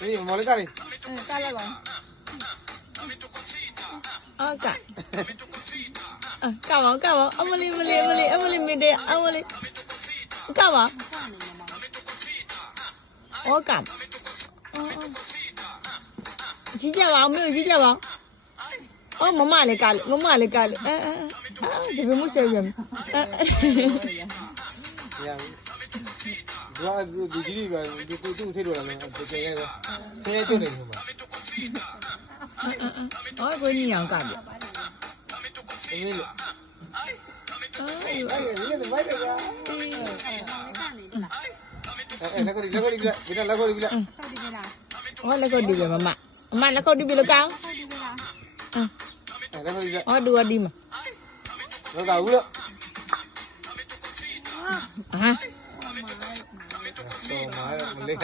นี่มอลกันนี่ကပါအမလေးမလေးမေတဲ့ အမလေးကပါကရှိပြပါအောင်မရှိပြပါမမလည်းကလေဒီဘမှုဆက်ပြန်ya di ba tu sai do la ne sai ya sai ya to ne maကိုညီအောင်ကပြนี่เลยนี่เลยmai ya la ko di bila la ko di bila လက်ကုတ်ဒီပဲမမလက်ကုတ်ဒီပဲလို့ကောင်းla ko di bila တူဒီမှာလောက်တာဘူးလို့ဟာဆောမလေး